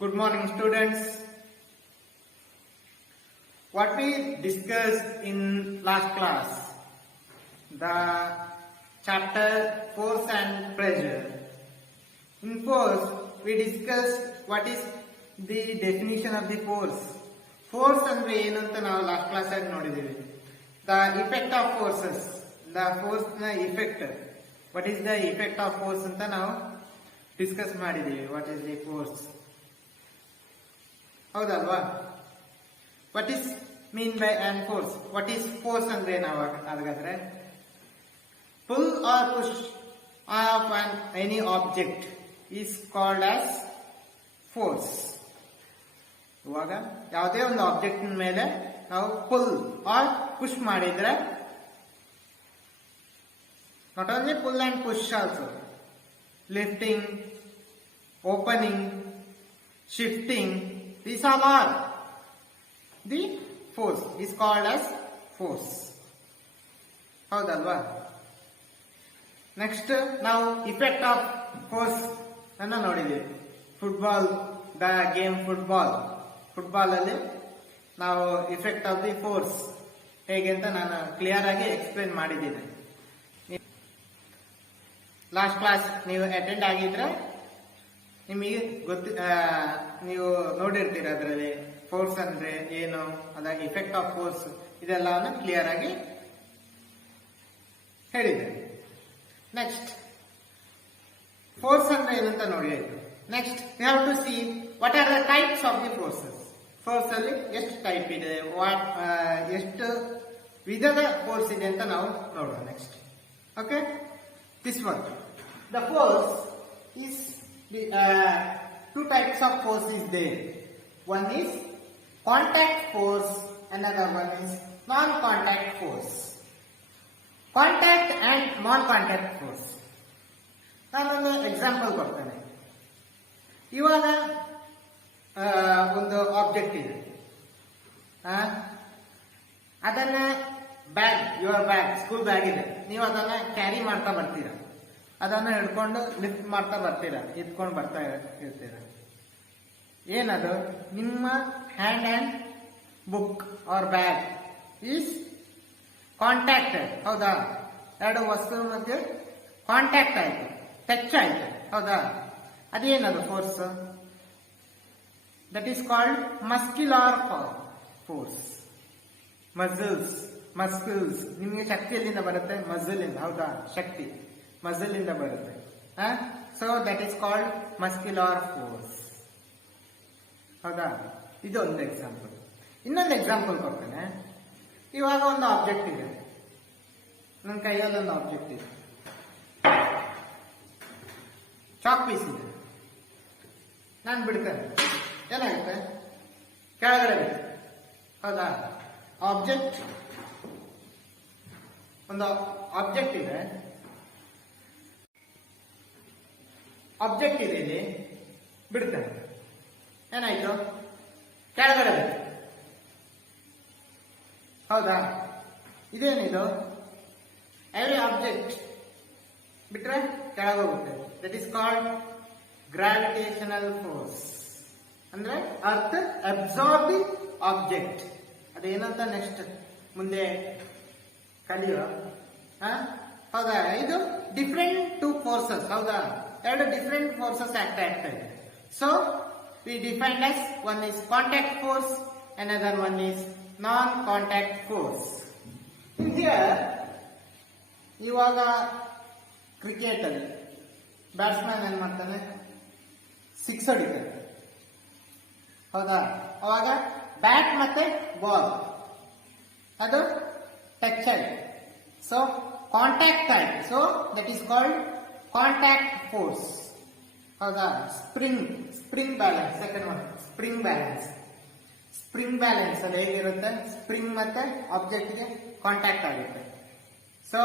Good morning, students. What we discussed in last class, the chapter Force and Pressure. In force, we discussed what is the definition of the force. Force ಅಂದ್ರೆ ಏನು ಅಂತ ನಾವು last class ಆಗಿ ನೋಡಿದ್ದೀವಿ. The effect of forces, the force ನ effect. What is the effect of force ಅಂತ ನಾವು ಡಿಸ್ಕಸ್ ಮಾಡಿದ್ದೀವಿ. What is the force? ಹೌದಲ್ವಾ? What is mean by an force? What is force ಅಂದ್ರೆ ನಾವು ಹಾಗಾದ್ರೆ pull or push of any object is called as force. ಇವಾಗ ಯಾವುದೇ ಒಂದು ಆಬ್ಜೆಕ್ಟ್ ಮೇಲೆ ನಾವು ಪುಲ್ ಆರ್ ಪುಷ್ ಮಾಡಿದ್ರೆ, not only pull and push also, lifting, opening, shifting, these all are the force is called as force. ಹೌದಲ್ವಾ? ನೆಕ್ಸ್ಟ್ ನಾವು effect of force ಅನ್ನ ನೋಡಿದ್ದೀವಿ. ಫುಟ್ಬಾಲ್, ದ ಗೇಮ್ ಫುಟ್ಬಾಲ್ ಅಲ್ಲಿ ನಾವು ಇಫೆಕ್ಟ್ ಆಫ್ ದಿ ಫೋರ್ಸ್ ಹೇಗೆ ಅಂತ ನಾನು ಕ್ಲಿಯರ್ ಆಗಿ ಎಕ್ಸ್ಪ್ಲೇನ್ ಮಾಡಿದ್ದೀನಿ. ಲಾಸ್ಟ್ ಕ್ಲಾಸ್ ನೀವು ಅಟೆಂಡ್ ಆಗಿದ್ರೆ ನಿಮಗೆ ನೀವು ನೋಡಿರ್ತೀರ ಅದರಲ್ಲಿ ಫೋರ್ಸ್ ಅಂದ್ರೆ ಏನು, ಅದ ಇಫೆಕ್ಟ್ ಆಫ್ ಫೋರ್ಸ್, ಇದೆಲ್ಲವನ್ನು ಕ್ಲಿಯರ್ ಆಗಿ ಹೇಳಿದೆ. ನೆಕ್ಸ್ಟ್ ಫೋರ್ಸ್ ಅಂದ್ರೆ ಏನಂತ ನೋಡಿ ಆಯ್ತು. Next we have to see what are the types of the forces. Force ಅಲ್ಲಿ ಎಷ್ಟು ಟೈಪ್ ಇದೆ, ಎಷ್ಟು ವಿಧದ ಫೋರ್ಸ್ ಇದೆ ಅಂತ ನಾವು ನೋಡೋಣ next. Okay, this one the force is two types of force is there. One is contact force, another one is non-contact force. Contact and non-contact force. ನಾನೊಂದು ಎಕ್ಸಾಂಪಲ್ ಕೊಡ್ತೇನೆ. ಇವಾಗ ಒಂದು ಆಬ್ಜೆಕ್ಟ್ ಇದೆ, ಅದನ್ನ ಯುವರ್ ಬ್ಯಾಗ್, ಸ್ಕೂಲ್ ಬ್ಯಾಗ್ ಇದೆ, ನೀವು ಅದನ್ನ ಕ್ಯಾರಿ ಮಾಡ್ತಾ ಬರ್ತೀರಾ, ಅದನ್ನ ಹಿಡ್ಕೊಂಡು ಲಿಫ್ಟ್ ಮಾಡ್ತಾ ಬರ್ತೀರಾ, ಇಟ್ಕೊಂಡು ಬರ್ತಾ ಇರ್ತೀರ. ಏನದು? ನಿಮ್ಮ hand and book or bag is contacted. ಹೌದಾ? ಎರಡು ವಸ್ತು ಮಧ್ಯೆ ಕಾಂಟ್ಯಾಕ್ಟ್ ಆಯ್ತು, ಟಚ್ ಆಯ್ತು. ಹೌದಾ? ಅದೇನದು force? That is called muscular force. Muscles ನಿಮಗೆ ಶಕ್ತಿ ಎಲ್ಲಿಂದ ಬರುತ್ತೆ? ಮಸಲ್ ಇಂದ. ಹೌದಾ? ಶಕ್ತಿ ಮಸಲ್ ಇಂದ ಬರುತ್ತೆ. So that is called muscular force. ಹೌದಾ? ಇದು ಒಂದು ಎಕ್ಸಾಂಪಲ್. ಇನ್ನೊಂದು ಎಕ್ಸಾಂಪಲ್ ಕೊಡ್ತೇನೆ. ಇವಾಗ ಒಂದು ಆಬ್ಜೆಕ್ಟ್ ಇದೆ, ನನ್ನ ಕೈಯಲ್ಲಿ ಒಂದು ಆಬ್ಜೆಕ್ಟ್ ಇದೆ, ಚಾಕ್ ಪೀಸ್ ಇದೆ, ನಾನು ಬಿಡ್ತೇನೆ, ಏನಾಗುತ್ತೆ? ಕೆಳಗಡೆ ಬಿಡುತ್ತೆ. ಹೌದಾ? ಒಂದು ಆಬ್ಜೆಕ್ಟ್ ಇದೆ ಇಲ್ಲಿ, ಬಿಡ್ತೇನೆ, ಏನಾಯ್ತು? ಕೆಳಗಡೆ ಬಿಡುತ್ತೆ. ಹೌದಾ? ಇದೇನಿದು? ಎವ್ರಿ ಆಬ್ಜೆಕ್ಟ್ ಬಿಟ್ರೆ ಕೆಳಗೋಗುತ್ತೆ. That is called gravitational force. ಅಂದ್ರೆ ಅರ್ತ್ ಅಬ್ಸಾರ್ಬ್ ದಿ ಆಬ್ಜೆಕ್ಟ್. ಅದೇನಂತ ನೆಕ್ಸ್ಟ್ ಮುಂದೆ ಕಲಿಯೋ. ಹೌದಾ? ಇದು ಡಿಫ್ರೆಂಟ್ ಟು ಫೋರ್ಸಸ್. ಹೌದಾ? ಎರಡು ಡಿಫ್ರೆಂಟ್ ಫೋರ್ಸಸ್ ಆಗ್ತಾ ಇದೆ. So we defined as one is contact force, another one is non-contact force. Here, ಇವಾಗ ಕ್ರಿಕೆಟ್ ಅಲ್ಲಿ ಬ್ಯಾಟ್ಸ್ಮನ್ ಏನ್ ಮಾಡ್ತಾನೆ? ಸಿಕ್ಸ್ ಹೊಡಿತಾನೆ. ಹೌದಾ? ಅವಾಗ ಬ್ಯಾಟ್ ಮತ್ತೆ ಬಾಲ್ ಅದು ಟಚ್ ಆಯ್ತು, ಸೊ ಕಾಂಟ್ಯಾಕ್ಟ್ ಆಯ್ತು. So that is called contact force. ಹೌದಾ? Spring balance. Second one spring balance ಅದು ಹೇಗಿರುತ್ತೆ? ಸ್ಪ್ರಿಂಗ್ ಮತ್ತೆ ಆಬ್ಜೆಕ್ಟ್ ಗೆ ಕಾಂಟ್ಯಾಕ್ಟ್ ಆಗುತ್ತೆ. So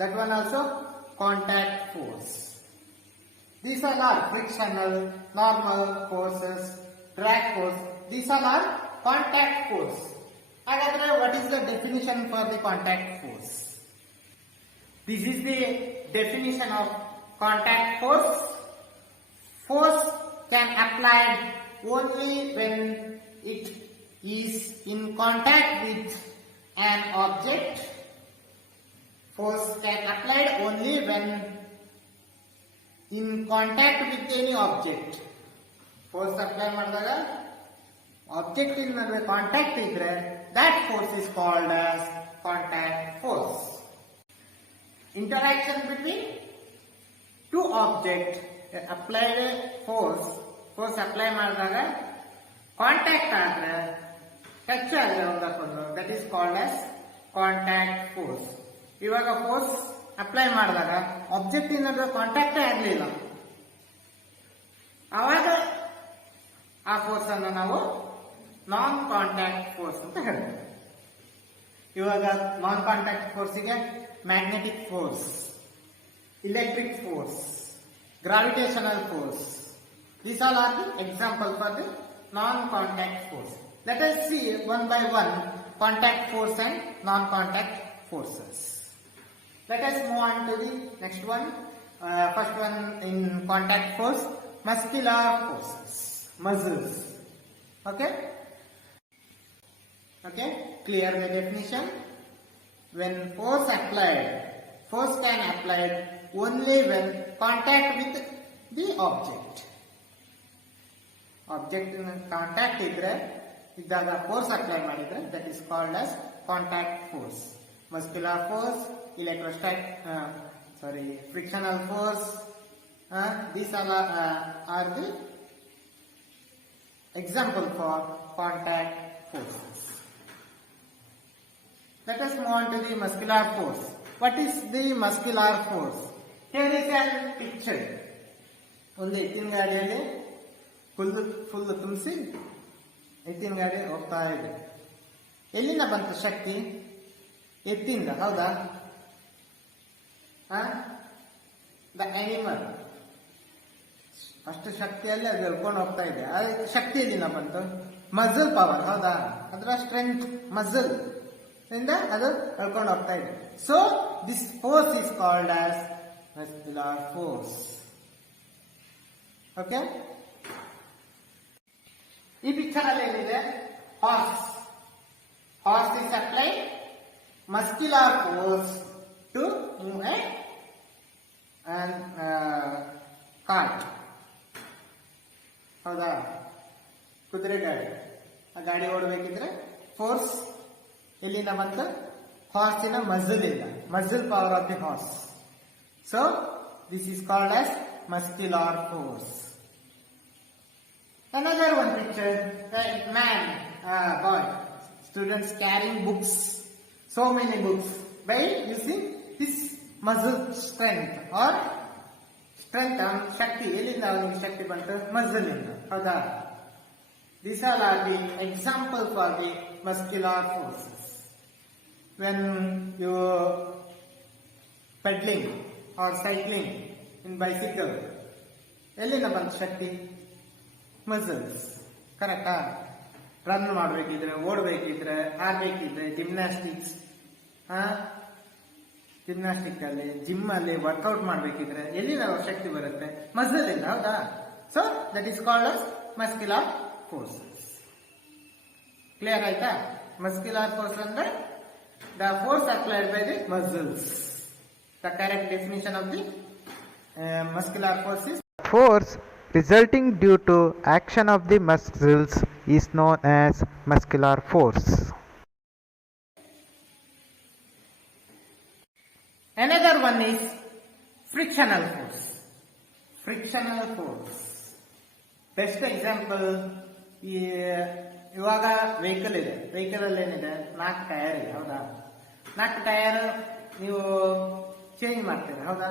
that one also contact force. These all are frictional, normal forces, drag force. These all are contact force. Hagadre, what is the definition for the contact force? This is the definition of contact force. Force can applied only when it is in contact with an object. Force can applied only when in contact with any object. Force apply ಮಾಡಿದಾಗ object in ನಡುವೆ ಕಾಂಟ್ಯಾಕ್ಟ್ ಇದ್ರೆ that force is called as contact force. Interaction between two objects applied force apply ಮಾಡಿದಾಗ ಕಾಂಟ್ಯಾಕ್ಟ್ ಆದ್ರೆ ಟಚ್ ಆದ್ರೆ ಒಂದಕ್ಕೊಂದು that is called as contact force. ಇವಾಗ force apply ಮಾಡಿದಾಗ ಆಬ್ಜೆಕ್ಟ್ ನಡುವೆ ಕಾಂಟ್ಯಾಕ್ಟೇ ಆಗಲಿಲ್ಲ, ಆವಾಗ ಆ ಫೋರ್ಸ್ ಅನ್ನು ನಾವು ನಾನ್ ಕಾಂಟ್ಯಾಕ್ಟ್ ಫೋರ್ಸ್ ಅಂತ ಹೇಳ್ತೇವೆ. ಇವಾಗ ನಾನ್ ಕಾಂಟ್ಯಾಕ್ಟ್ ಫೋರ್ಸ್ಗೆ magnetic force, electric force, gravitational force, these all are the example for the non contact force. Let us see one by one contact force and non contact forces. Let us move on to the next one. First one in contact force, muscular forces, muscles. Okay, clear the definition. When force applied, force can applied only when contact with the object. Object in contact ಇದ್ದಾಗ force apply ಮಾಡಿದ್ರೆ that is called as contact force. Muscular force, frictional force, these are the example for contact forces. Let us move on to the muscular force. What is the muscular force? Here is a picture. ಒಂದು ಎತ್ತಿನ ಗಾಡಿಯಲ್ಲಿ ಫುಲ್ ತುಂಬಿಸಿ ಎತ್ತಿನ ಗಾಡಿ ಹೋಗ್ತಾ ಇದೆ. ಎಲ್ಲಿಂದ ಬಂತು ಶಕ್ತಿ? ಎತ್ತಿಂದ, ಹೌದಾ? ದ ಅನಿಮಲ್ ಅಷ್ಟು ಶಕ್ತಿಯಲ್ಲಿ ಅದು ಎಳ್ಕೊಂಡು ಹೋಗ್ತಾ ಇದೆ. ಶಕ್ತಿ ಎಲ್ಲಿಂದ ಬಂತು? ಮಸಲ್ ಪವರ್, ಹೌದಾ? ಅದರ ಸ್ಟ್ರೆಂತ್ ಮಸಲ್ ಇಂದ ಅದು ಎಳ್ಕೊಂಡು ಹೋಗ್ತಾ ಇದೆ. So this force is called as muscular force. Okay, ಈ ಪಿಕ್ಚರ್ ಅಲ್ಲಿ ಏನಿದೆ? Horse is apply muscular force to move a cart. ಹೌದಾ? ಕುದುರೆ ಗಾಡಿ, ಆ ಗಾಡಿ ಓಡಬೇಕಿದ್ರೆ ಫೋರ್ಸ್ ಎಲ್ಲಿಂದ ಬಂತು? ಹಾರ್ಸಿನ ಮಸಲ್ ಇಂದ, muscle power of the horse. So this is called as muscular force. Another one picture, man, boy, students carrying books, so many books by using his muscle strength or strength and shakti. ಎಲ್ಲಿಂದ ಅವನಿಗೆ ಶಕ್ತಿ ಬಂತು? ಮಸಲ್ ಇಂದ, ಹೌದಾ? These all are the example for the muscular forces. When you pedaling or cycling in bicycle, ಎಲ್ಲಿಂದ ಬಂತು ಶಕ್ತಿ? ಮಸಲ್ಸ್. ಕರೆಕ್ಟಾ? ರನ್ ಮಾಡಬೇಕಿದ್ರೆ, ಓಡಬೇಕಿದ್ರೆ, ಆಡಬೇಕಿದ್ರೆ, ಜಿಮ್ನಾಸ್ಟಿಕ್ ಅಲ್ಲಿ, ಜಿಮ್ ಅಲ್ಲಿ ವರ್ಕೌಟ್ ಮಾಡಬೇಕಿದ್ರೆ ಎಲ್ಲಿಂದ ಶಕ್ತಿ ಬರುತ್ತೆ? ಮಸಲ್ ಇಂದ, ಹೌದಾ? So that is called as muscular forces. Clear ಆಯ್ತಾ? ಮಸ್ಕ್ಯುಲರ್ ಫೋರ್ಸ್ ಅಂದ್ರೆ the force applied by the muscles. The correct definition of the muscular force is force resulting due to action of the muscles is known as muscular force. Another one is frictional force. Frictional force. Best example, ಇವಾಗ ವೆಹಿಕಲ್ ಇದೆ. ವೆಹಿಕಲ್ ಅಲ್ಲಿ ಏನಿದೆ? 4 ಟೈರ್ ಇದೆ, ಹೌದಾ? 4 ಟೈರ್ ನೀವು ಚೇಂಜ್ ಮಾಡ್ತೀರಾ, ಹೌದಾ?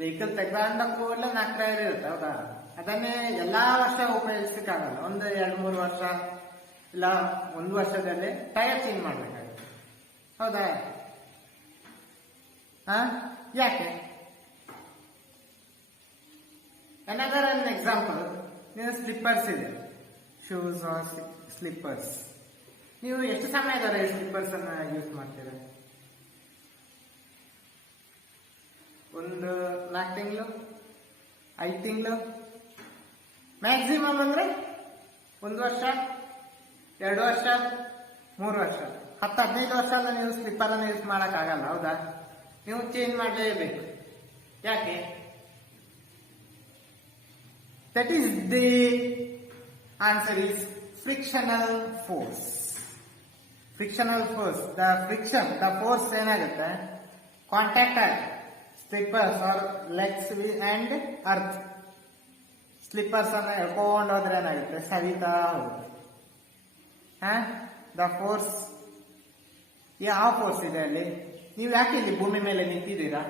ವೆಹಿಕಲ್ ತೆಗೆದ ಕೂಡಲೇ 4 ಟೈರ್ ಇರುತ್ತೆ, ಹೌದಾ? ಅದನ್ನೇ ಎಲ್ಲಾ ವರ್ಷ ಉಪಯೋಗಿಸಕ್ಕಾಗಲ್ಲ. ಒಂದು 2-3 ವರ್ಷ ಇಲ್ಲ 1 ವರ್ಷದಲ್ಲಿ ಟೈರ್ ಚೇಂಜ್ ಮಾಡ್ಬೇಕಾಗುತ್ತೆ, ಹೌದಾ? ಯಾಕೆ? Another an example, ನೀವು ಸ್ಲಿಪ್ಪರ್ಸ್ ಇದೆ, ಶೂಸ್ ಆರ್ ಸ್ಲಿಪ್ಪರ್ಸ್. ನೀವು ಎಷ್ಟು ಸಮಯದವರೆ ಸ್ಲಿಪ್ಪರ್ಸ್ ಅನ್ನ ಯೂಸ್ ಮಾಡ್ತೀರಾ? ಒಂದು 4 ತಿಂಗಳು, 5 ತಿಂಗಳು, ಮ್ಯಾಕ್ಸಿಮಮ್ ಅಂದ್ರೆ 1 ವರ್ಷ, 2 ವರ್ಷ, 3 ವರ್ಷ, 10-15 ವರ್ಷ ನೀವು ಸ್ಲಿಪ್ಪರ್ ಅನ್ನು ಯೂಸ್ ಮಾಡಕ್ಕಾಗಲ್ಲ. ಹೌದಾ? ನೀವು ಚೇಂಜ್ ಮಾಡಲೇಬೇಕು. ಯಾಕೆ? That is the answer is frictional force. Frictional force, the friction, the force ಏನಾಗುತ್ತೆ, ಕಾಂಟ್ಯಾಕ್ಟ್ ಆಗುತ್ತೆ slippers or legs and earth. Slippers ಅನ್ನ ಎಳ್ಕೊಂಡು ಹೋದ್ರೆ ಏನಾಗುತ್ತೆ, ಸವಿತಾ ಹೋಗುತ್ತೆ. ದ ಫೋರ್ಸ್, ಯಾವ ಫೋರ್ಸ್ ಇದೆ ಅಲ್ಲಿ? ನೀವು ಯಾಕೆ ಇಲ್ಲಿ ಭೂಮಿ ಮೇಲೆ ನಿಂತಿದ್ದೀರಾ?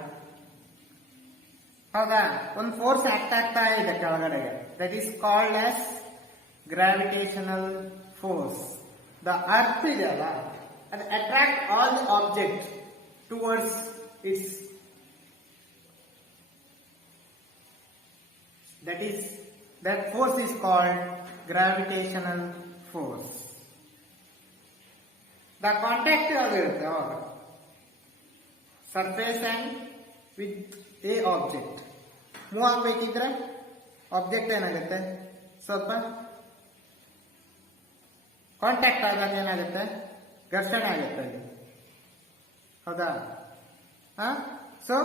ಹೌದಾ? ಒಂದು ಫೋರ್ಸ್ ಆಕ್ಟ್ ಆಗ್ತಾ ಇದೆ ಕೆಳಗಡೆಗೆ. That is called as gravitational force. The earth ಇದೆಯಲ್ಲ, ಅದು attract all the object towards it's, that force is called gravitational force. The contact ಆಗಿರುತ್ತೆ ಅವಾಗ surface and with a object. Move ಆಗಬೇಕಿದ್ರೆ ಆಬ್ಜೆಕ್ಟ್ ಏನಾಗುತ್ತೆ, ಸ್ವಲ್ಪ ಕಾಂಟ್ಯಾಕ್ಟ್ ಆದಾಗ ಏನಾಗುತ್ತೆ, ಘರ್ಷಣೆ ಆಗುತ್ತೆ ಅಲ್ಲಿ. ಹೌದಾ? So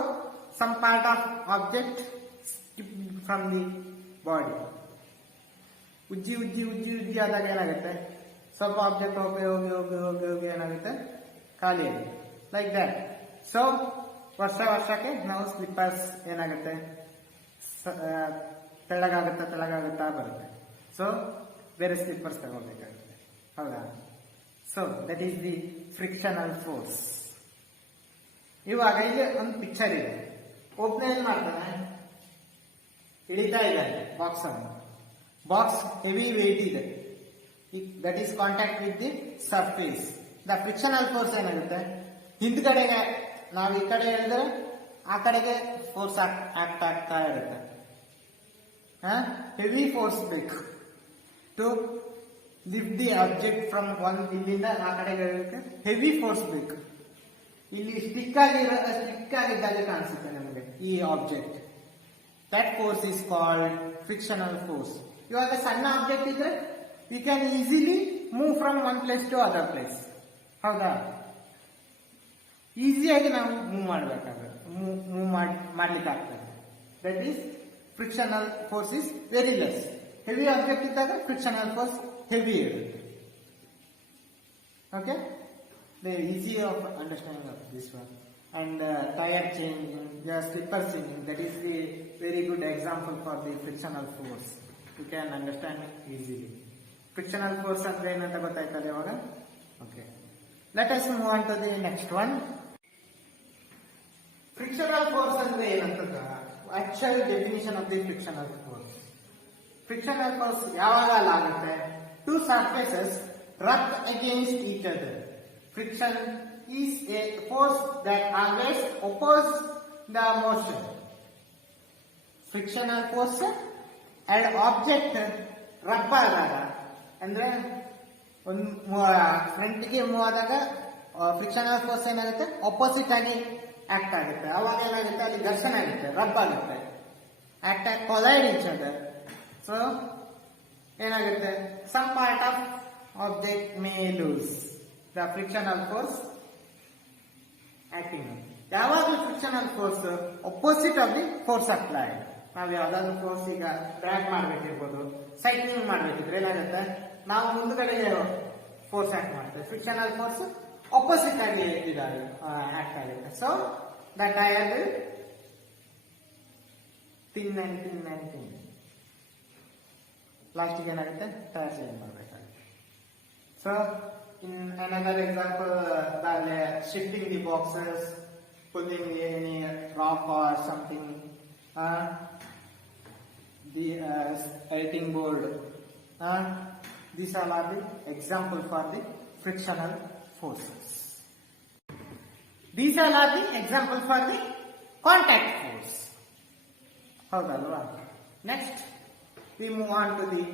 some part of object from the body. ಉಜ್ಜಿ ಉಜ್ಜಿ ಉಜ್ಜಿ ಉಜ್ಜಿ ಆದಾಗ ಏನಾಗುತ್ತೆ, ಸ್ವಲ್ಪ ಆಬ್ಜೆಕ್ಟ್ ಹೋಗಿ ಹೋಗಿ ಹೋಗಿ ಹೋಗಿ ಹೋಗಿ ಏನಾಗುತ್ತೆ, ಖಾಲಿ ಆಗುತ್ತೆ. Like that. ಸೊ ವರ್ಷಕ್ಕೆ ನಾವು ಸ್ಲಿಪ್ಪರ್ಸ್ ಏನಾಗುತ್ತೆ, ತೆಳ್ಳಗಾಗುತ್ತಾ ಬರುತ್ತೆ. ಸೊ ಬೇರೆ ಸ್ಲಿಪ್ಪರ್ಸ್ ತಗೋಬೇಕಾಗುತ್ತೆ. ಹೌದಾ? So that is the frictional force. ಇವಾಗ ಇಲ್ಲಿ ಒಂದು ಪಿಕ್ಚರ್ ಇದೆ. ಒಬ್ಬನೇ ಏನ್ ಮಾಡ್ತಾನೆ, ಇಳಿತಾ ಇದ್ದಾನೆ ಬಾಕ್ಸ್ ಅನ್ನು. ಬಾಕ್ಸ್ ಹೆವಿ ವೇಟ್ ಇದೆ. That is contact with the surface. The frictional force ಏನಾಗುತ್ತೆ, ಹಿಂದ್ಗಡೆಗೆ ನಾವು ಈ ಕಡೆ ಹೇಳಿದ್ರೆ ಆ ಕಡೆಗೆ ಫೋರ್ಸ್ ಆಕ್ಟ್ ಆಗ್ತಾ ಇರುತ್ತೆ. ಹೆವಿ ಫೋರ್ಸ್ ಬೇಕು to lift the object from ಇಲ್ಲಿಂದ ಆ ಕಡೆಗೆ ಹೆವಿ ಫೋರ್ಸ್ ಬೇಕು. ಇಲ್ಲಿ ಸ್ಟಿಕ್ ಆಗಿದ್ದಾಗ ಕಾಣಿಸುತ್ತೆ ನಮಗೆ ಈ object. That force is called frictional force. ಇವಾಗ ಸಣ್ಣ ಆಬ್ಜೆಕ್ಟ್ ಇದ್ರೆ we can easily move from one place to other place. ಹೌದಾ? ಈಸಿಯಾಗಿ ನಾವು ಮೂವ್ ಮಾಡ್ಲಿಕ್ಕೆ ಆಗ್ತದೆ. That is frictional force is very less. Heavy object ಇದ್ದಾಗ ಫ್ರಿಕ್ಷನಲ್ ಫೋರ್ಸ್ ಹೆವಿ ಇರುತ್ತೆ. Okay, the easy of understanding of this one. And tire changing, slipper changing, that is the very good example for the frictional force. You can understand it easily. Frictional force ಅಂದ್ರೆ ಏನಂತ ಗೊತ್ತಾಯ್ತಲ್ಲ ಇವಾಗ? Okay, let us move on to the next one. Frictional force ಅಂದ್ರೆ ಏನಂತ, actual definition of the frictional force. Frictional force ಯಾವಾಗ ಆಗುತ್ತೆ? Two surfaces rub against each other. Friction is a force that always opposes the motion. Frictional force and object rub ಆದಾಗ ಅಂದ್ರೆ ಒಂದು ಫ್ರಂಟ್ಗೆ move ಆದಾಗ frictional force ಏನಾಗುತ್ತೆ, opposite ಆಗಿ act ಆಗುತ್ತೆ. ಅವಾಗ ಏನಾಗುತ್ತೆ, ಅಲ್ಲಿ ಘರ್ಷಣೆ ಆಗುತ್ತೆ, ರಬ್ ಆಗುತ್ತೆ, act collide each other. So ಏನಾಗುತ್ತೆ, some part of object may lose the frictional force acting. ಯಾವಾಗಲೂ frictional force opposite of the force applied. ನಾವು ಯಾವ್ದಾದ್ರು ಫೋರ್ಸ್ ಈಗ ಡ್ರ್ಯಾಗ್ ಮಾಡ್ಬೇಕಿರ್ಬೋದು, ಸೈಕ್ಲಿಂಗ್ ಮಾಡ್ಬೇಕಿದ್ರೆ ಏನಾಗುತ್ತೆ, ನಾವು ಮುಂದ್ಗಡೆ ಫೋರ್ಸ್ ಆಕ್ಟ್ ಮಾಡ್ತೇವೆ, ಫ್ರಿಕ್ಷನಲ್ ಫೋರ್ಸ್ ಅಪೋಸಿಟ್ ಆಗಿ ಆಕ್ಟ್ ಆಗುತ್ತೆ. ಸೊ ದ ಟೈರ್ ತಿನ್ ಲಾಸ್ಟಿಗೆ ಏನಾಗುತ್ತೆ, ಟೈರ್ ಚೇಂಜ್ ಮಾಡಬೇಕಾಗುತ್ತೆ. So in another example, shifting the boxes, pulling any rock or something, the editing board, these all are the example for the frictional forces. These all are the example for the contact force. Howdalva? Next we move on to the,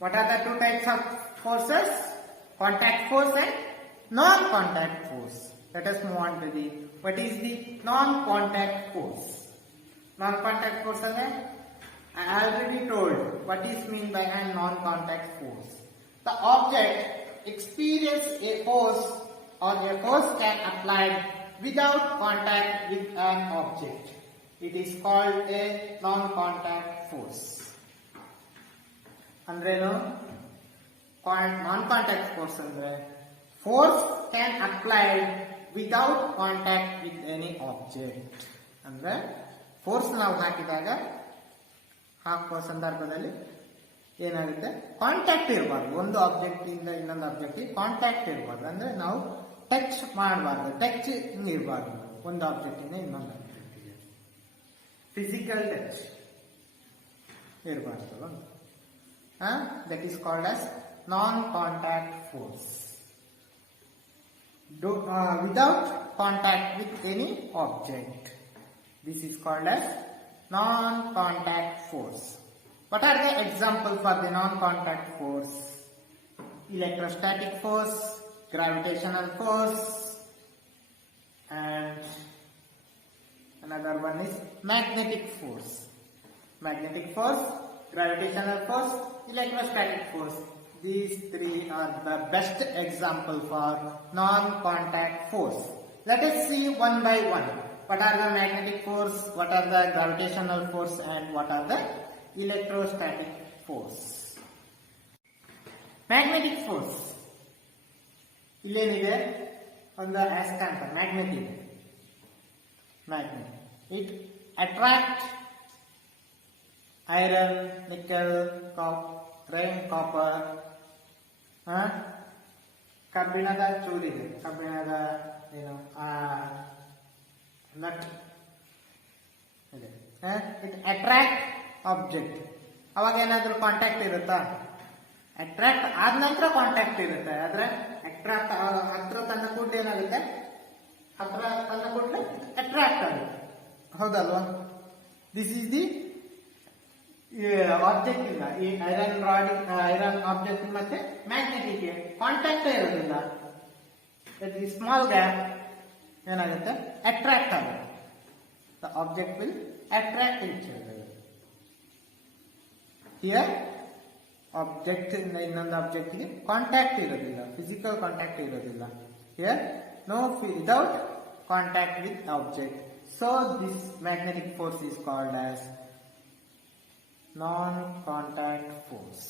what are the two types of forces? Contact force and non-contact force. Let us move on to the, what is the non-contact force? Non-contact force ಅಂದ್ರೆ I already told what is meant by a non-contact force. The object experiences a force or a force can applied without contact with an object. It is called a non-contact force. Andreno non-contact force andre force can applied without contact with any object. ಅಂದ್ರೆ ಫೋರ್ಸ್ ನಾವು ಹಾಕಿದಾಗ ಹಾಕುವ ಸಂದರ್ಭದಲ್ಲಿ ಏನಾಗುತ್ತೆ, ಕಾಂಟ್ಯಾಕ್ಟ್ ಇರಬಾರ್ದು. ಒಂದು ಆಬ್ಜೆಕ್ಟ್ ಇಂದ ಇನ್ನೊಂದು ಆಬ್ಜೆಕ್ಟ್ ಕಾಂಟ್ಯಾಕ್ಟ್ ಇರಬಾರ್ದು. ಅಂದ್ರೆ ನಾವು ಟಚ್ ಮಾಡಬಾರ್ದು, ಟಚ್ ಇರಬಾರ್ದು ಒಂದು ಆಬ್ಜೆಕ್ಟ್ ಇಂದ ಇನ್ನೊಂದು ಆಬ್ಜೆಕ್ಟ್. ಫಿಸಿಕಲ್ ಟಚ್ ಇರಬಾರ್ದು. That is called as non contact force. Without contact with any object. This is called as non-contact force. What are the examples for the non-contact force? Electrostatic force, gravitational force, and another one is magnetic force. Magnetic force, gravitational force, electrostatic force. These three are the best example for non-contact force. Let us see one by one. What are the magnetic force, what are the gravitational force, and what are the electrostatic force. Magnetic force. Illeniде ಒಂದು ಅಯಸ್ಕಾಂತ ಮ್ಯಾಗ್ನೆಟ್ ಇದೆ. Magnet it attracts iron, nickel, copper, ಕಬ್ಬಿಣದ ಚೂರಿದೆ, ಕಬ್ಬಿಣದ ಏನು ನಟ್ ಇದೆ. It attract object. ಅವಾಗ ಏನಾದ್ರೂ ಕಾಂಟ್ಯಾಕ್ಟ್ ಇರುತ್ತಾ? ಅಟ್ರಾಕ್ಟ್ ಆದ ನಂತರ ಕಾಂಟ್ಯಾಕ್ಟ್ ಇರುತ್ತೆ. ಆದ್ರೆ ಅಟ್ರಾಕ್ಟ್ ಹತ್ರ ತಂದ ಕೂಡಲೇ ಏನಾಗುತ್ತೆ, ಹತ್ರ ತಂದ ಕೂಡಲೇ ಅಟ್ರಾಕ್ಟ್ ಆಗುತ್ತೆ. ಹೌದಲ್ವಾ? ದಿಸ್ ಈಸ್ ದಿ ಆಬ್ಜೆಕ್ಟ್ ಇಂದ ಈ ಐರನ್ ರಾಡ್, ಐರನ್ ಆಬ್ಜೆಕ್ಟ್ ಮತ್ತೆ ಮ್ಯಾಗ್ನೆಟಿಕ್ ಕಾಂಟ್ಯಾಕ್ಟ್ ಇರೋದಿಲ್ಲ. ಈ ಸ್ಮಾಲ್ ಗ್ಯಾಪ್ ಏನಾಗುತ್ತೆ, ಅಟ್ರಾಕ್ಟ್ ಆಗುತ್ತೆ. The object will attract each other. Here object ಇಂದ ಇನ್ನೊಂದು ಆಬ್ಜೆಕ್ಟ್ ಗೆ ಕಾಂಟ್ಯಾಕ್ಟ್ ಇರೋದಿಲ್ಲ, ಫಿಸಿಕಲ್ ಕಾಂಟ್ಯಾಕ್ಟ್ ಇರೋದಿಲ್ಲ. Here no without contact with object. So this magnetic force is called as non-contact force.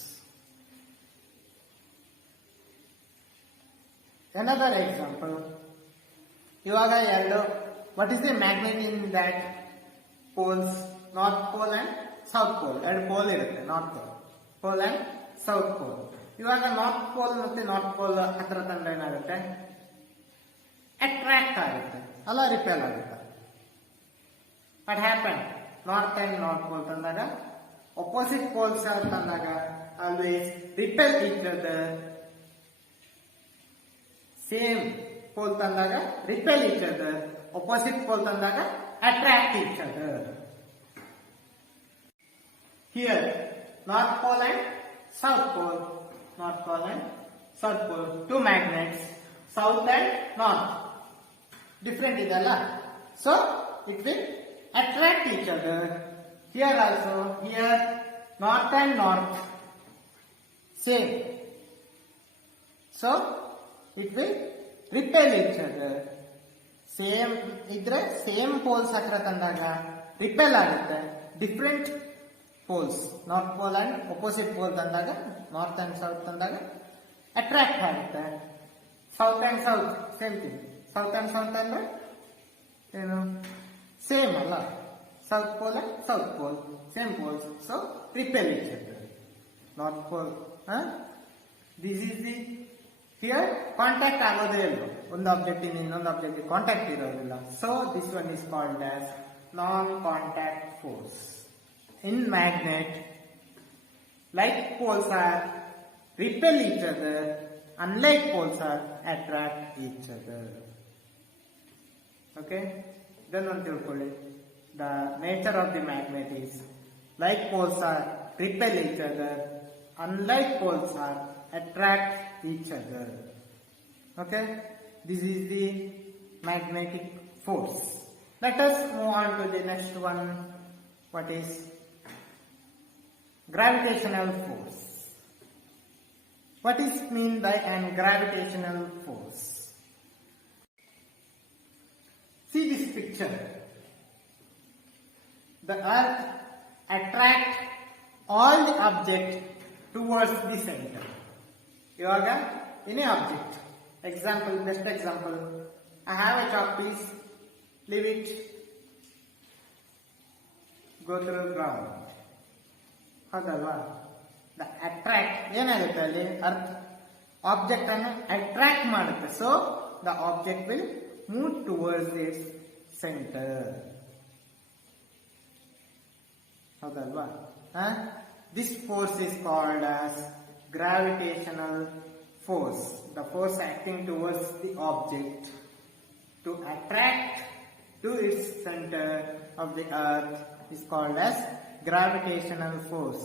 Another example. ಇವಾಗ ಎರಡು, what is the magnet in that poles, north pole and south pole? ಎರಡು pole ಇರುತ್ತೆ, north pole and south pole. ಇವಾಗ north pole ಮತ್ತೆ north pole ಹತ್ರ ತಂದ್ರೆ ಏನಾಗುತ್ತೆ, attract ಆಗುತ್ತೆ ಅಲ್ಲ, ರಿಪೆಲ್ ಆಗುತ್ತೆ. What happen, north and north pole ತಂದಾಗ opposite poles are ತಂದಾಗ always repel each other. Same pole ತಂದಾಗ repel each other, opposite pole ತಂದಾಗ attract each other. Here north pole and south pole, north pole and south pole, two magnets, south and north different ಇದಲ್ಲ, so it will attract each other. Here also, here north and north same, so it will repel each other. Same idre same poles hatra tandaga repel agutte. Different poles, north pole and opposite pole tandaga, north and south tandaga attract agutte. South and south same thing. South and south andre ಏನು same ಅಲ್ಲ, south pole and south pole same poles, so repel each other. North pole, this is the, here contact ಆಗೋದೇ ಇಲ್ಲ, ಒಂದು ಆಬ್ಜೆಕ್ಟ್ ಇಂದ ಇನ್ನೊಂದು object contact ಇರೋದಿಲ್ಲ. So this one is called as non contact force. In magnet, like poles are repel each other, unlike poles are attract each other. Okay, then one ತಿಳ್ಕೊಳ್ಳಿ. The nature of the magnet is like poles are repel each other, unlike poles are attract each other. Okay, this is the magnetic force. Let us move on to the next one. What is gravitational force. What is mean by an gravitational force? See this picture. The earth attracts all the objects towards the center. ಇವಾಗ any object, example, best example, I have a chalk piece, leave it, go through ground. ಹೌದಲ್ವಾ? The attract ಏನಾಗುತ್ತೆ ಅಲ್ಲಿ earth object ಅನ್ನು attract ಮಾಡುತ್ತೆ. So the object will move towards its centre. ಹೌದಲ್ವಾ? This force is called as gravitational force. The force acting towards the object to attract to its center of the earth is called as gravitational force.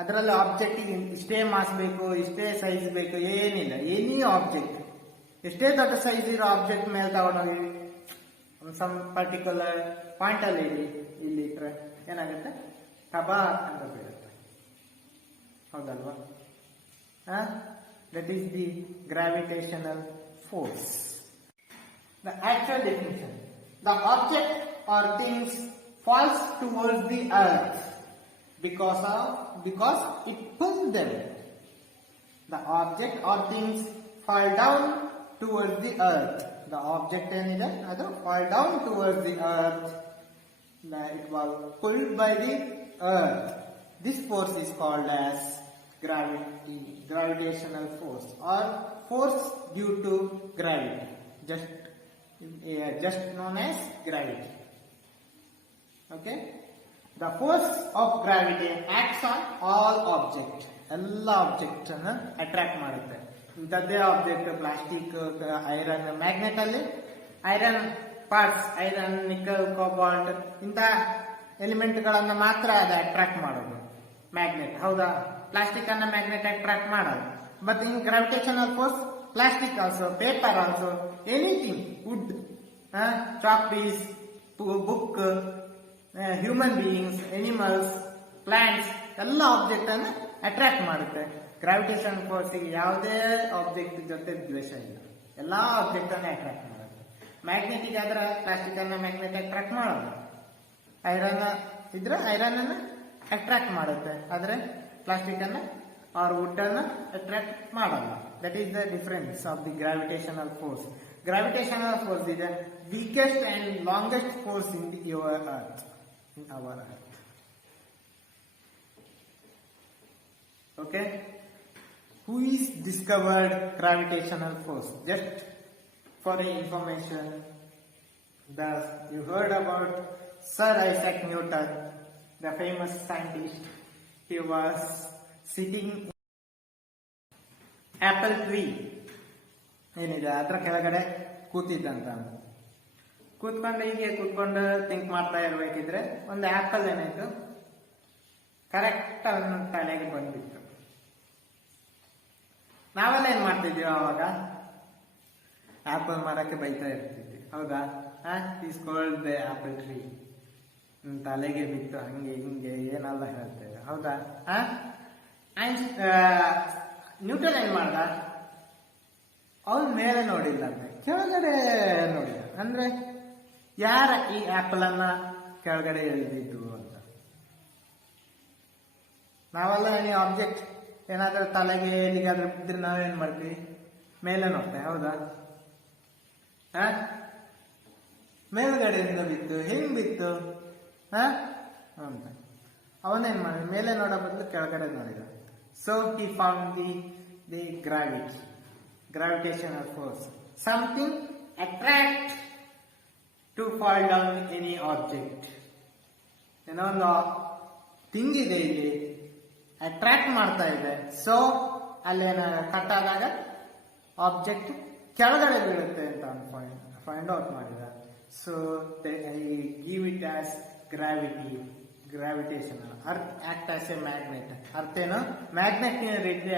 ಅದರಲ್ಲಿ ಆಬ್ಜೆಕ್ಟ್ ಇಷ್ಟೇ ಮಾಸ್ ಬೇಕು, ಇಷ್ಟೇ ಸೈಜ್ ಬೇಕು ಏನಿಲ್ಲ. Any object, ಎಷ್ಟೇ ದೊಡ್ಡ ಸೈಜ್ ಇರೋ ಆಬ್ಜೆಕ್ಟ್ ಮೇಲೆ ತಗೊಂಡೋಗಿ ಸಮ್ ಪರ್ಟಿಕ್ಯುಲರ್ ಪಾಯಿಂಟ್ ಅಲ್ಲಿ ಇಲ್ಲಿ ಇಟ್ರೆ ಏನಾಗುತ್ತೆ, ಕಬಾ ಅಂತ ಬೀಳುತ್ತೆ. ಹೌದಲ್ವಾ? That is the gravitational force. The actual definition: the object or things falls towards the earth because it pulls them. The object or things fall down towards the earth. The object ಏನಿದೆ ಅದು fall down towards the earth. It was pulled by the earth. This force is called as gravitational force or force due to gravity. Just known as gravity. Okay, the force of gravity acts on all objects. ಎಲ್ಲ object ಅನ್ನು attract ಮಾಡುತ್ತೆ. ಇಂಥದ್ದೇ object plastic, iron, magnet ಅಲ್ಲಿ iron parts, iron, nickel, cobalt ಇಂಥ element ಗಳನ್ನ ಮಾತ್ರ ಅದು attract ಮಾಡೋದು ಮ್ಯಾಗ್ನೆಟ್. ಹೌದಾ? ಪ್ಲಾಸ್ಟಿಕ್ ಅನ್ನ ಮ್ಯಾಗ್ನೆಟ್ ಅಟ್ರಾಕ್ಟ್ ಮಾಡೋದು. But in gravitational force plastic also, paper also, anything, wood, chalk piece, book, human beings, animals, plants ಎಲ್ಲ ಆಬ್ಜೆಕ್ಟ್ ಅನ್ನು ಅಟ್ರಾಕ್ಟ್ ಮಾಡುತ್ತೆ. ಗ್ರಾವಿಟೇಷನ್ ಫೋರ್ಸ್ ಯಾವುದೇ ಆಬ್ಜೆಕ್ಟ್ ಜೊತೆ ದ್ವೇಷ ಇಲ್ಲ, ಎಲ್ಲಾ ಆಬ್ಜೆಕ್ಟ್ ಅನ್ನ ಅಟ್ರಾಕ್ಟ್ ಮಾಡುತ್ತೆ. ಮ್ಯಾಗ್ನೆಟಿಕ್ ಆದ್ರೆ ಪ್ಲಾಸ್ಟಿಕ್ ಅನ್ನ ಮ್ಯಾಗ್ನೆಟ್ ಅಟ್ರಾಕ್ಟ್ ಮಾಡೋದು, ಐರನ್ ಇದ್ರೆ ಐರನ್ ಅನ್ನ ಅಟ್ರಾಕ್ಟ್ ಮಾಡುತ್ತೆ, ಆದ್ರೆ ಪ್ಲಾಸ್ಟಿಕ್ ಅನ್ನ ಆರ್ ವುಡ್ ಅನ್ನ ಅಟ್ರಾಕ್ಟ್ ಮಾಡಲ್ಲ. That is the difference of the gravitational force. Gravitational force is the weakest and longest force in our earth. Okay, who is discovered gravitational force? Just for your information, you heard about Sir Isaac Newton, the famous scientist. He was sitting in apple tree ಏನಿದೆ ಅದ್ರ ಕೆಳಗಡೆ ಕೂತಿದ್ದಂತ. ಕೂತ್ಕೊಂಡು ಥಿಂಕ್ ಮಾಡ್ತಾ ಇರ್ಬೇಕಿದ್ರೆ ಒಂದು ಆಪಲ್ ಏನಾಯ್ತು, ಕರೆಕ್ಟ್ ಅವನ ತಲೆಗೆ ಬಂದ್ಬಿಟ್ಟು. ನಾವೆಲ್ಲ ಏನ್ ಮಾಡ್ತಿದ್ವಿ ಅವಾಗ? ಆಪಲ್ ಮರಕ್ಕೆ ಬೈತಾ ಇರ್ತಿದ್ವಿ. ಹೌದಾ? ಈಸ್ಕೊಳ್ದ ಆಪಲ್ ಟ್ರೀ ತಲೆಗೆ ಬಿತ್ತು, ಹಂಗೆ ಹಿಂಗೆ ಏನೆಲ್ಲ ಹೇಳ್ತೇವೆ. ಹೌದಾ? ನ್ಯೂಟನ್ ಏನ್ ಮಾಡ್ದ? ಅವನ್ ಮೇಲೆ ನೋಡಿಲ್ಲ ಅಂದ್ರೆ ಕೆಳಗಡೆ ನೋಡಿದ. ಅಂದ್ರೆ ಯಾರ ಈ ಆಪಲ್ ಅನ್ನ ಕೆಳಗಡೆ ಎಳೆದಿದ್ದು ಅಂತ. ನಾವೆಲ್ಲ ಈ ಆಬ್ಜೆಕ್ಟ್ ಏನಾದ್ರೂ ತಲೆಗೆ ಎಲ್ಲಿಗಾದ್ರೂ ಬಿದ್ದರೆ ನಾವೇನ್ ಮಾಡ್ತೀವಿ? ಮೇಲೆ ನೋಡ್ತೇವೆ. ಹೌದಾ? ಮೇಲ್ಗಡೆಯಿಂದ ಬಿತ್ತು, ಹೆಂಗ್ ಬಿತ್ತು ಅಂತ ಅವನೇನ್ ಮಾಡಿದ? ಮೇಲೆ ನೋಡೋ ಬದಲು ಕೆಳಗಡೆ ನೋಡಿದ. So he found the gravitational force. Something attract to fall down any object. ಒಂದು ಥಿಂಗ್ ಇದೆ ಇಲ್ಲಿ, ಅಟ್ರಾಕ್ಟ್ ಮಾಡ್ತಾ ಇದೆ. ಸೊ ಅಲ್ಲೇನ ಕಟ್ ಆದಾಗ ಆಬ್ಜೆಕ್ಟ್ ಕೆಳಗಡೆ ಬೀಳುತ್ತೆ ಅಂತ ಫೈಂಡ್ ಔಟ್ ಮಾಡಿದ. So give it as gravitational. Earth act as A magnet. Earth ಏನು? ಮ್ಯಾಗ್ನೆಟ್ ರೀತಿ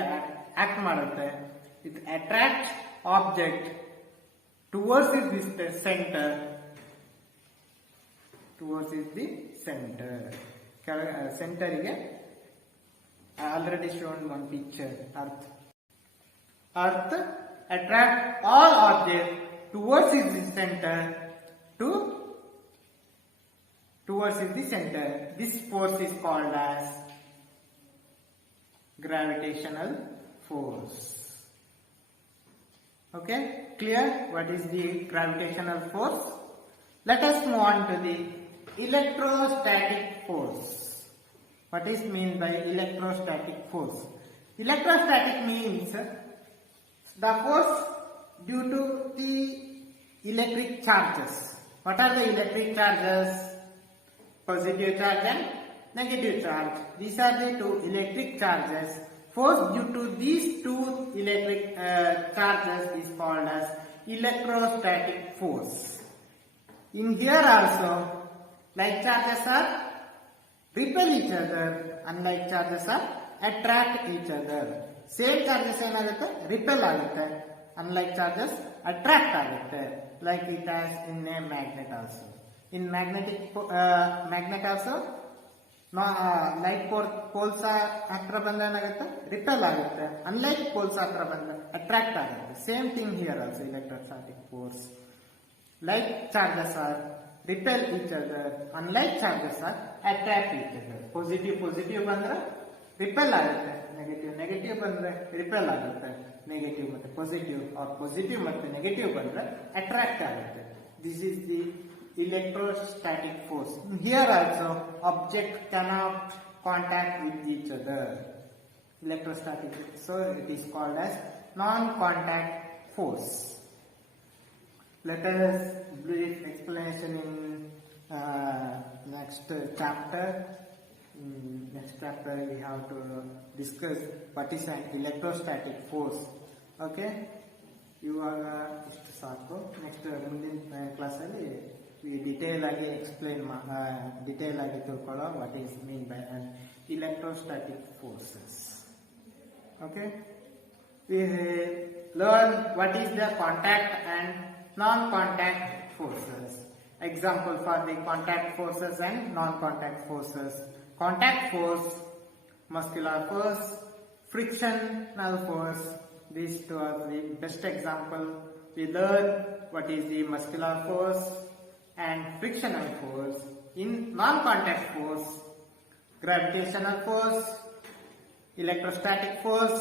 ಆಕ್ಟ್ ಮಾಡುತ್ತೆ. It attracts object towards the center. ಸೆಂಟರಿಗೆ already shown one picture. Earth attract all objects towards its center towards the center. This force is called as gravitational force. Okay, clear what is the gravitational force? Let us move on to the electrostatic force. What is mean by electrostatic force? Electrostatic means the force due to the electric charges. What are the electric charges? Positive charge and negative charge. These are the two electric charges. Force due to these two electric charges is called as electrostatic force. In here also, like charges are repel each other, unlike charges are attract each other. Same charges ಏನಾಗುತ್ತೆ repel ಆಗುತ್ತೆ, unlike charges attract ಆಗುತ್ತೆ, like it has in a magnet also. In magnet also like poles ಹತ್ರ ಬಂದ್ರೆ ಏನಾಗುತ್ತೆ repel ಆಗುತ್ತೆ, unlike poles ಹತ್ರ ಬಂದ್ರೆ attract ಆಗುತ್ತೆ. Same thing here also, electrostatic force. Like charges are repel each other, unlike charges are attract each other. Positive ಬಂದ್ರೆ repel ಆಗುತ್ತೆ, ನೆಗೆಟಿವ್ ಬಂದ್ರೆ repel ಆಗುತ್ತೆ, ನೆಗೆಟಿವ್ ಮತ್ತೆ ಪಾಸಿಟಿವ್ or positive ಮತ್ತೆ ನೆಗೆಟಿವ್ ಬಂದ್ರೆ attract ಆಗುತ್ತೆ. This is the electrostatic force. Here also object cannot contact with each other. Electrostatic, so it is called as non-contact force. Let us brief explanation in next chapter. In next chapter we have to discuss what is an electrostatic force. Okay, ಇವಾಗ ಇಷ್ಟು ಸಾಕು. ನೆಕ್ಸ್ಟ್ ಮುಂದಿನ ಕ್ಲಾಸಲ್ಲಿ ಡಿಟೇಲ್ ಆಗಿ detail ಆಗಿ ತಿಳ್ಕೊಳ್ಳೋ what is mean by an electrostatic forces. Okay, we learn what is the contact and non-contact forces. Example for the contact forces and non-contact forces. Contact force, muscular force, frictional force. These two are the best example. We learn what is the muscular force and frictional force. In non-contact force, gravitational force, electrostatic force,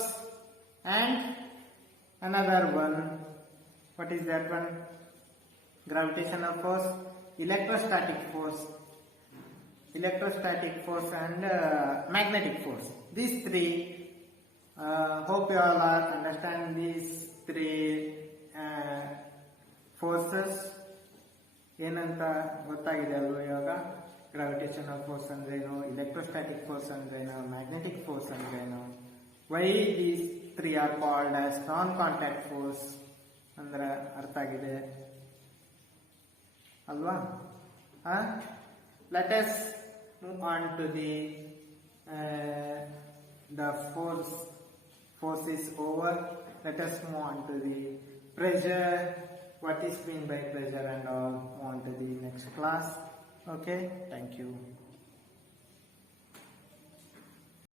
and another one. What is that one? Gravitational force, electrostatic force and magnetic force. These three, hope you all are understand these three forces. ಏನಂತ ಗೊತ್ತಾಗಿದೆ ಅಲ್ವ ಇವಾಗ? Gravitational force ಅಂದ್ರೇನು, electrostatic force ಅಂದ್ರೇನು, magnetic force ಅಂದ್ರೇನು, why these three are called as non-contact force ಅಂದ್ರೆ ಅರ್ಥ ಆಗಿದೆ ಅಲ್ವಾ? Let us move on to the force is over. Let us move on to the pressure. What is mean by pressure and all. Move on to the next class. Okay, thank you.